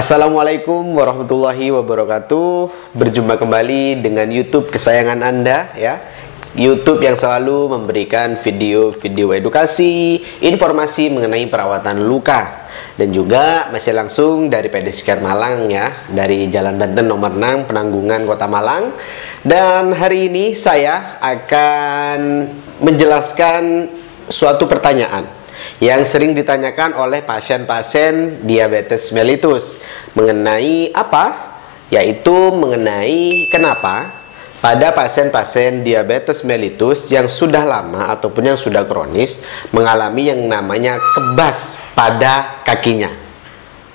Assalamualaikum warahmatullahi wabarakatuh. Berjumpa kembali dengan YouTube kesayangan Anda ya. YouTube yang selalu memberikan video-video edukasi, informasi mengenai perawatan luka. Dan juga masih langsung dari Pedicure Malang ya, dari Jalan Banten nomor 6 Penanggungan Kota Malang. Dan hari ini saya akan menjelaskan suatu pertanyaan yang sering ditanyakan oleh pasien-pasien diabetes mellitus mengenai apa? Yaitu mengenai kenapa pada pasien-pasien diabetes mellitus yang sudah lama ataupun yang sudah kronis mengalami yang namanya kebas pada kakinya.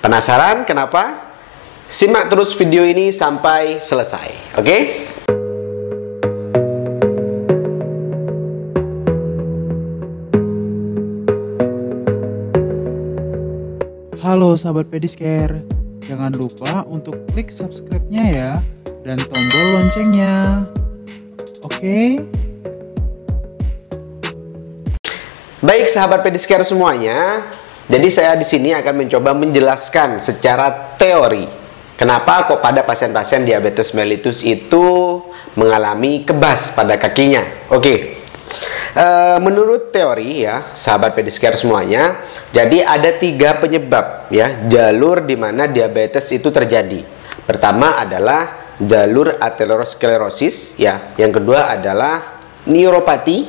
Penasaran kenapa? Simak terus video ini sampai selesai, oke? Halo sahabat Pedicure, jangan lupa untuk klik subscribe-nya ya dan tombol loncengnya. Oke? Baik sahabat Pedicure semuanya, jadi saya di sini akan mencoba menjelaskan secara teori kenapa kok pada pasien-pasien diabetes mellitus itu mengalami kebas pada kakinya. Oke. Menurut teori ya, sahabat Pedicure semuanya, jadi ada 3 penyebab ya jalur di mana diabetes itu terjadi. Pertama adalah jalur aterosklerosis ya, yang kedua adalah neuropati,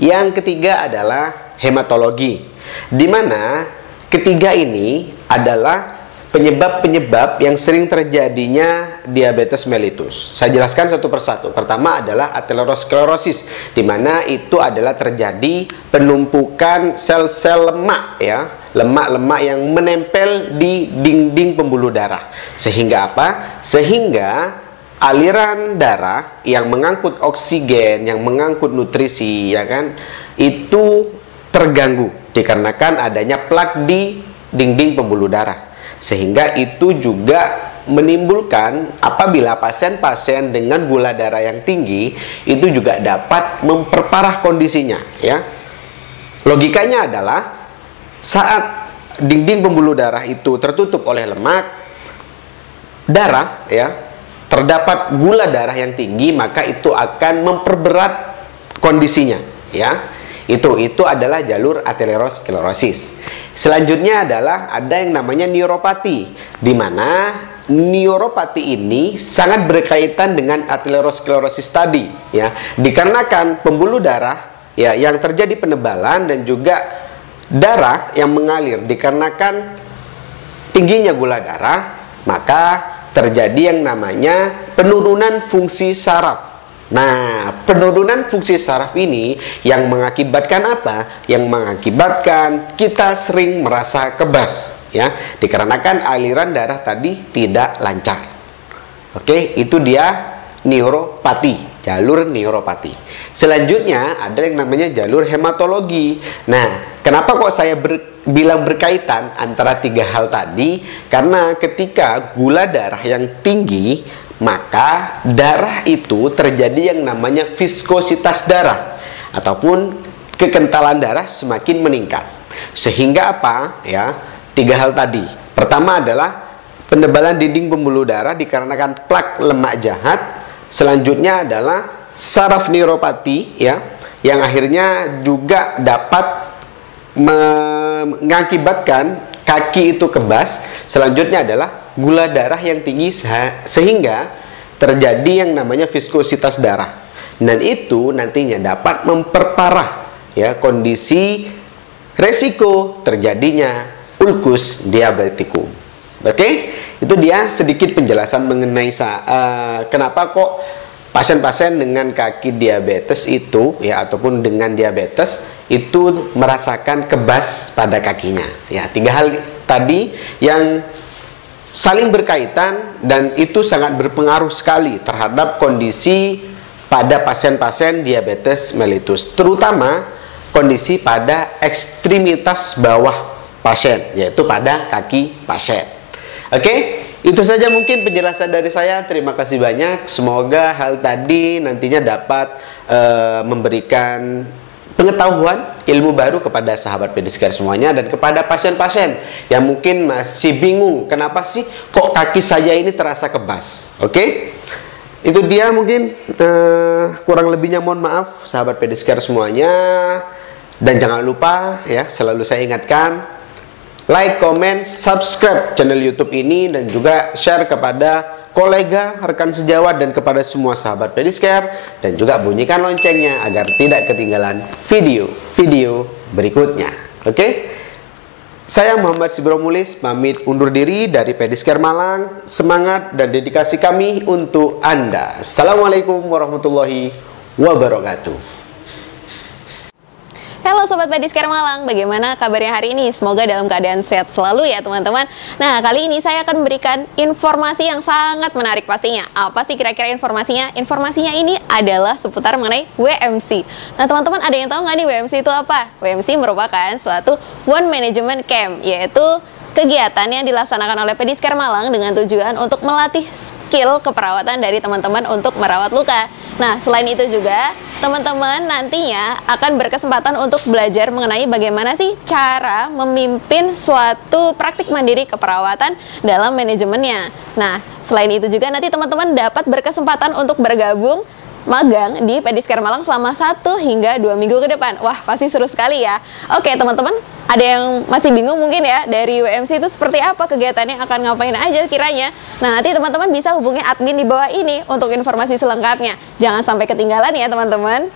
yang ketiga adalah hematologi. Di mana ketiga ini adalah penyebab-penyebab yang sering terjadinya diabetes mellitus. Saya jelaskan satu persatu. Pertama adalah aterosklerosis, di mana itu adalah terjadi penumpukan sel-sel lemak ya, lemak-lemak yang menempel di dinding pembuluh darah. Sehingga apa? Sehingga aliran darah yang mengangkut oksigen, yang mengangkut nutrisi ya kan, itu terganggu dikarenakan adanya plak di dinding pembuluh darah. Sehingga itu juga menimbulkan apabila pasien-pasien dengan gula darah yang tinggi itu juga dapat memperparah kondisinya ya. Logikanya adalah saat dinding pembuluh darah itu tertutup oleh lemak darah ya, terdapat gula darah yang tinggi, maka itu akan memperberat kondisinya ya. Itu adalah jalur aterosklerosis. Selanjutnya adalah ada yang namanya neuropati, di mana neuropati ini sangat berkaitan dengan aterosklerosis tadi ya, dikarenakan pembuluh darah ya yang terjadi penebalan dan juga darah yang mengalir dikarenakan tingginya gula darah, maka terjadi yang namanya penurunan fungsi saraf. Nah, penurunan fungsi saraf ini yang mengakibatkan apa? Yang mengakibatkan kita sering merasa kebas ya, dikarenakan aliran darah tadi tidak lancar. Oke, itu dia neuropati, jalur neuropati. Selanjutnya ada yang namanya jalur hematologi. Nah, kenapa kok saya bilang berkaitan antara 3 hal tadi? Karena ketika gula darah yang tinggi, maka darah itu terjadi yang namanya viskositas darah ataupun kekentalan darah semakin meningkat. Sehingga apa ya? 3 hal tadi. Pertama adalah penebalan dinding pembuluh darah dikarenakan plak lemak jahat. Selanjutnya adalah saraf neuropati ya, yang akhirnya juga dapat mengakibatkan kaki itu kebas. Selanjutnya adalah gula darah yang tinggi sehingga terjadi yang namanya viskositas darah. Dan itu nantinya dapat memperparah ya kondisi resiko terjadinya ulkus diabetikum. Oke, itu dia sedikit penjelasan mengenai kenapa kok pasien-pasien dengan kaki diabetes itu ya ataupun dengan diabetes itu merasakan kebas pada kakinya. Ya, 3 hal tadi yang saling berkaitan dan itu sangat berpengaruh sekali terhadap kondisi pada pasien-pasien diabetes mellitus, terutama kondisi pada ekstremitas bawah pasien, yaitu pada kaki pasien. Oke, itu saja mungkin penjelasan dari saya. Terima kasih banyak. Semoga hal tadi nantinya dapat memberikan pengetahuan, ilmu baru kepada sahabat Pediskar semuanya dan kepada pasien-pasien yang mungkin masih bingung, kenapa sih kok kaki saya ini terasa kebas. Oke? Itu dia mungkin kurang lebihnya mohon maaf sahabat Pediskar semuanya. Dan jangan lupa ya, selalu saya ingatkan, like, comment, subscribe channel YouTube ini dan juga share kepada kolega, rekan sejawat dan kepada semua sahabat Pediskar, dan juga bunyikan loncengnya agar tidak ketinggalan video-video berikutnya. Oke? Saya Muhammad Sibromulis pamit undur diri dari Pediskar Malang. Semangat dan dedikasi kami untuk Anda. Assalamualaikum warahmatullahi wabarakatuh. Halo Sobat Pediskar Malang, bagaimana kabarnya hari ini? Semoga dalam keadaan sehat selalu ya teman-teman. Nah, kali ini saya akan memberikan informasi yang sangat menarik pastinya. Apa sih kira-kira informasinya? Informasinya ini adalah seputar mengenai WMC. Nah teman-teman, ada yang tahu nggak nih WMC itu apa? WMC merupakan suatu One Management Camp, yaitu kegiatan yang dilaksanakan oleh Pediskar Malang dengan tujuan untuk melatih skill keperawatan dari teman-teman untuk merawat luka. Nah, selain itu juga, teman-teman nantinya akan berkesempatan untuk belajar mengenai bagaimana sih cara memimpin suatu praktik mandiri keperawatan dalam manajemennya. Nah, selain itu juga nanti teman-teman dapat berkesempatan untuk bergabung magang di Pediskar Malang selama 1 hingga 2 minggu ke depan. Wah, pasti seru sekali ya. Oke, teman-teman, ada yang masih bingung mungkin ya dari WMC itu seperti apa kegiatannya, akan ngapain aja kiranya. Nah, nanti teman-teman bisa hubungi admin di bawah ini untuk informasi selengkapnya. Jangan sampai ketinggalan ya, teman-teman.